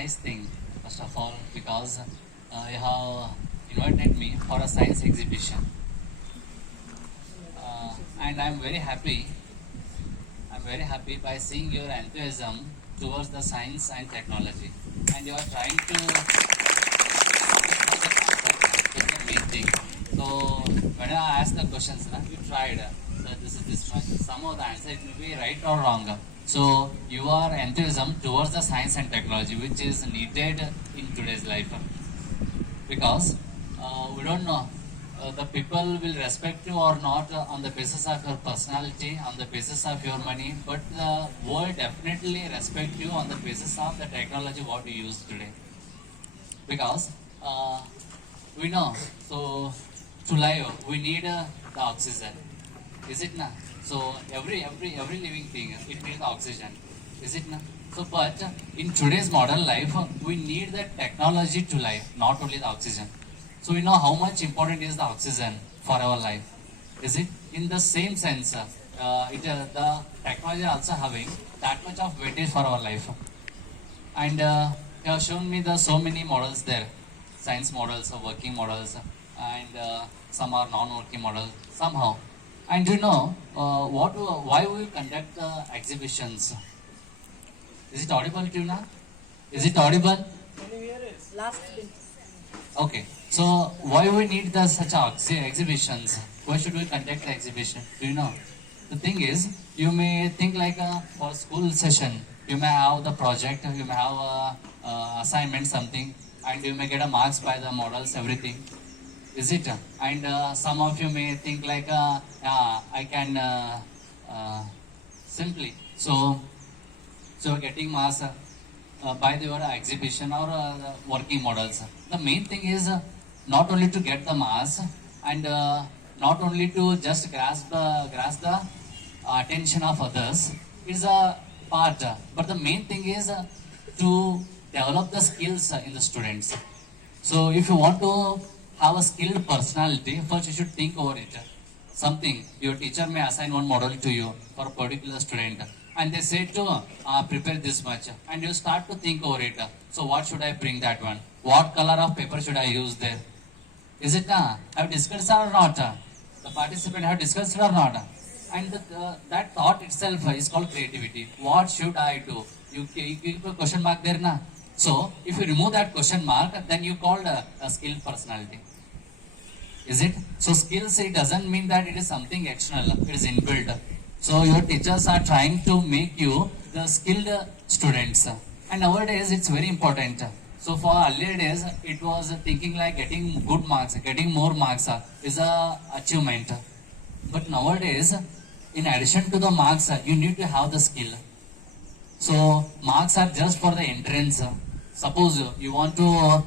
nice thing, first of all, because you have invited me for a science exhibition. And I'm very happy. I'm very happy by seeing your enthusiasm towards the science and technology. And you are trying to that's the main thing. So when I asked the questions, you tried. So this much. Some of the answer it will be right or wrong. So your enthusiasm towards the science and technology, which is needed in today's life, because we don't know the people will respect you or not on the basis of your personality, on the basis of your money, but the world definitely respect you on the basis of the technology what you use today. Because we know, so to live we need the oxygen, is it not? So every living thing it needs oxygen, is it not? So but in today's modern life we need the technology to live, not only the oxygen. So we know how much important is the oxygen for our life, is it? In the same sense, the technology also having that much of weightage for our life. And you have shown me the so many models there, science models, working models, and some are non-working models somehow. And you know why we conduct the exhibitions? Is it audible, Tuna? Is it audible? Last Okay. So why we need the such exhibitions? Why should we conduct the exhibition? Do you know? The thing is, you may think like for school session, you may have the project, you may have assignment something, and you may get a marks by the models, everything. Is it? And some of you may think like, I can simply so getting marks by your exhibition or working models. The main thing is not only to get the marks and not only to just grasp the attention of others is a part, but the main thing is to develop the skills in the students. So if you want to have a skilled personality, first you should think over it. Something, your teacher may assign one model to you for a particular student, and they say to prepare this much, and you start to think over it. So what should I bring that one? What color of paper should I use there? Is it have discussed or not? The participant have discussed or not? And that thought itself is called creativity. What should I do? You keep a question mark there, na? So if you remove that question mark, then you called a skilled personality. Is it? So skills, it doesn't mean that it is something external. It is inbuilt. So your teachers are trying to make you the skilled students. And nowadays it's very important. So for earlier days, it was thinking like getting good marks, getting more marks is a achievement. But nowadays, in addition to the marks, you need to have the skill. So marks are just for the entrance. Suppose you want to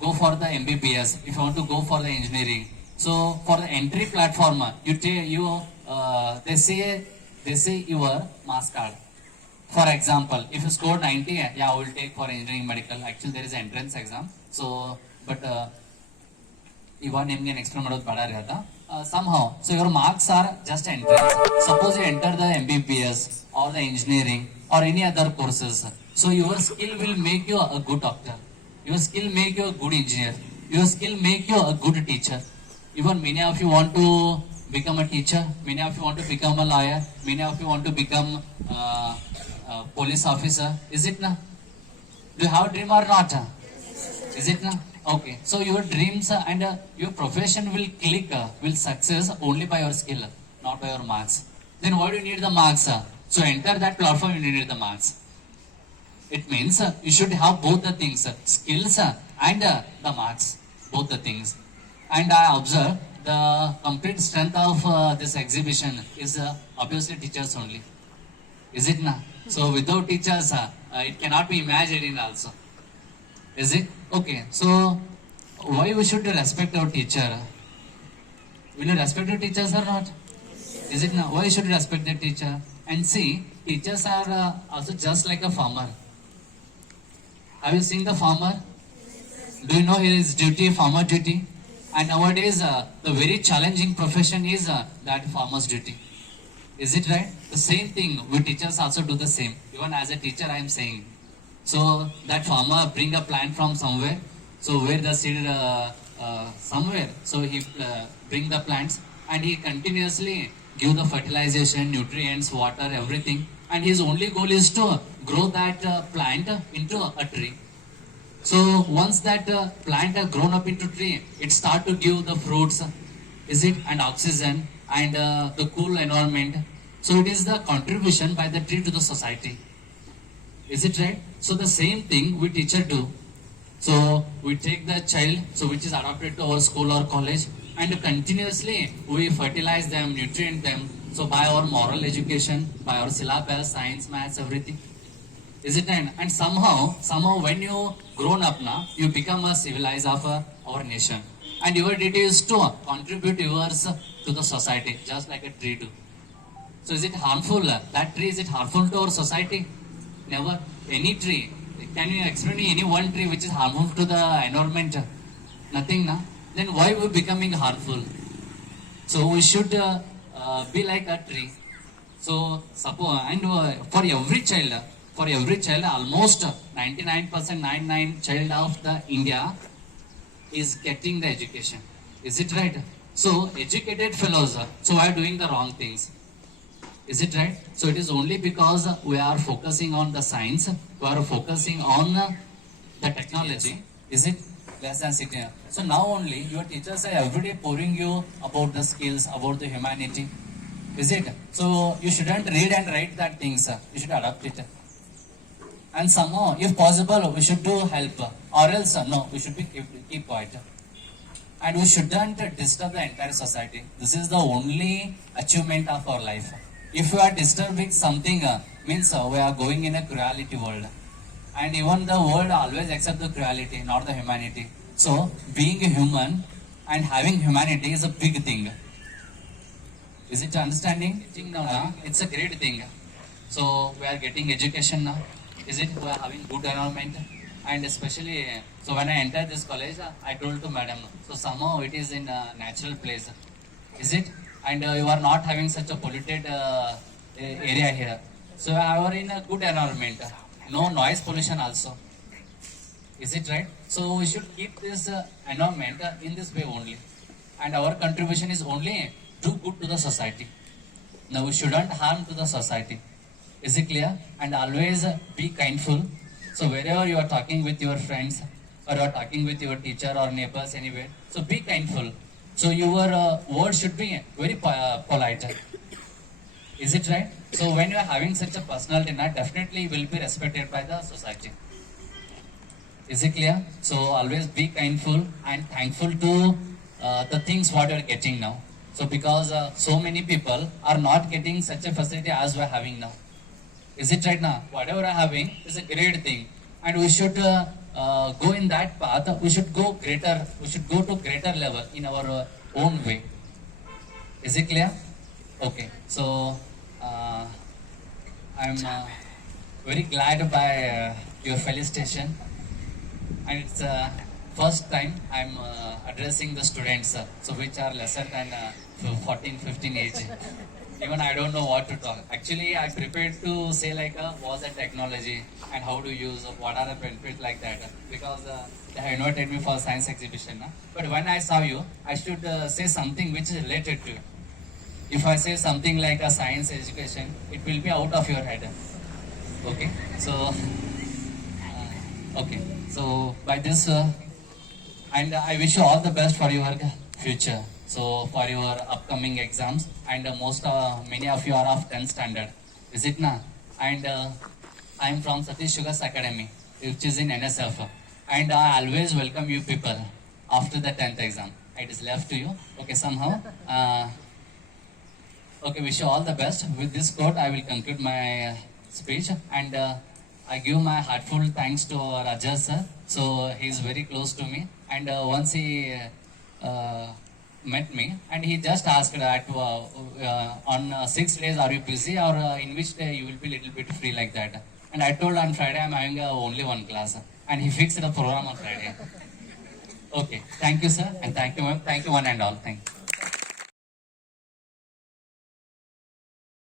go for the MBBS, if you want to go for the engineering. So for the entry platform, they say your marks card. For example, if you score 90, yeah, I will take for engineering medical. Actually, there is an entrance exam. So, but Ivan name can explain somehow. So your marks are just entrance. Suppose you enter the MBBS or the engineering or any other courses. So your skill will make you a good doctor. Your skill make you a good engineer. Your skill make you a good teacher. Even many of you want to become a teacher. Many of you want to become a lawyer. Many of you want to become police officer. Is it na? Do you have a dream or not? Is it na? Okay. So your dreams and your profession will click, will success only by your skill, not by your marks. Then why do you need the marks? So enter that platform, you need the marks. It means you should have both the things, skills and the marks, both the things. And I observe the complete strength of this exhibition is obviously teachers only. Is it not? So without teachers, it cannot be imagined also. Is it? Okay. So why we should respect our teacher? Will you respect your teachers or not? Is it not? Why should you respect the teacher? And see, teachers are also just like a farmer. Have you seen the farmer? Do you know his duty, farmer duty? And nowadays, the very challenging profession is that farmer's duty. Is it right? The same thing, we teachers also do the same. Even as a teacher, I am saying. So that farmer bring a plant from somewhere. So where the seed somewhere. So he bring the plants and he continuously give the fertilization, nutrients, water, everything. And his only goal is to grow that plant into a tree. So once that plant grown up into tree, it start to give the fruits, is it, and oxygen and the cool environment. So it is the contribution by the tree to the society. Is it right? So the same thing we teacher do. So we take the child, so which is adopted to our school or college, and continuously we fertilize them, nutrient them. So by our moral education, by our syllabus, science, maths, everything. Is it right? And somehow when you grown up now, you become a civilized of our nation. And your duty is to contribute yours to the society, just like a tree do. So is it harmful? That tree, is it harmful to our society? Never. Any tree. Can you explain me any one tree which is harmful to the environment? Nothing, na? Then why we becoming harmful? So we should be like a tree. So suppose, and for every child, almost 99%, 99 child of the India is getting the education. Is it right? So educated fellows, so are doing the wrong things. Is it right? So it is only because we are focusing on the science, we are focusing on the technology. Is it less than 60? So now only your teachers are every day pouring you about the skills, about the humanity. Is it? So you shouldn't read and write that things. You should adopt it. And somehow, if possible, we should do help. Or else, no, we should be keep quiet. And we shouldn't disturb the entire society. This is the only achievement of our life. If we are disturbing something, means we are going in a cruelty world. And even the world always accept the cruelty, not the humanity. So, being human and having humanity is a big thing. Is it understanding? Now, it's a great thing. So, we are getting education now. Is it? We are having good environment. And especially, so when I entered this college, I told to madam, so somehow it is in a natural place. Is it? And you are not having such a polluted area here. So you are in a good environment. No noise pollution also. Is it right? So we should keep this environment in this way only. And our contribution is only do good to the society. Now we shouldn't harm to the society. Is it clear? And always be kindful. So wherever you are talking with your friends or you are talking with your teacher or neighbors anywhere, so be kindful. So your words should be very polite. Is it right? So when you are having such a personality, definitely you will be respected by the society. Is it clear? So always be kindful and thankful to the things what you are getting now. So because so many people are not getting such a facility as we are having now. Is it right now? Whatever we are having is a great thing. And we should go in that path. We should go greater. We should go to greater level in our own way. Is it clear? Okay. So I'm very glad by your felicitation, and it's first time I'm addressing the students, so which are lesser than 14, 15 age. Even I don't know what to talk. Actually, I prepared to say like, what's the technology and how to use, what are the benefits like that. Because they have invited me for science exhibition. But when I saw you, I should say something which is related to you. If I say something like a science education, it will be out of your head. Okay. So, okay. So by this, and I wish you all the best for your future. So for your upcoming exams, and many of you are of 10th standard, is it na? And I am from Satish Shugas Academy, which is in NSF, and I always welcome you people after the 10th exam. It is left to you. Okay, somehow. Okay, wish you all the best. With this quote, I will conclude my speech, and I give my heartful thanks to Raja sir. So he is very close to me, and once he met me, and he just asked that on 6 days are you busy, or in which day you will be little bit free like that. And I told on Friday I'm having only one class, and he fixed the program on Friday. Okay, thank you sir, and thank you one and all. Thank you.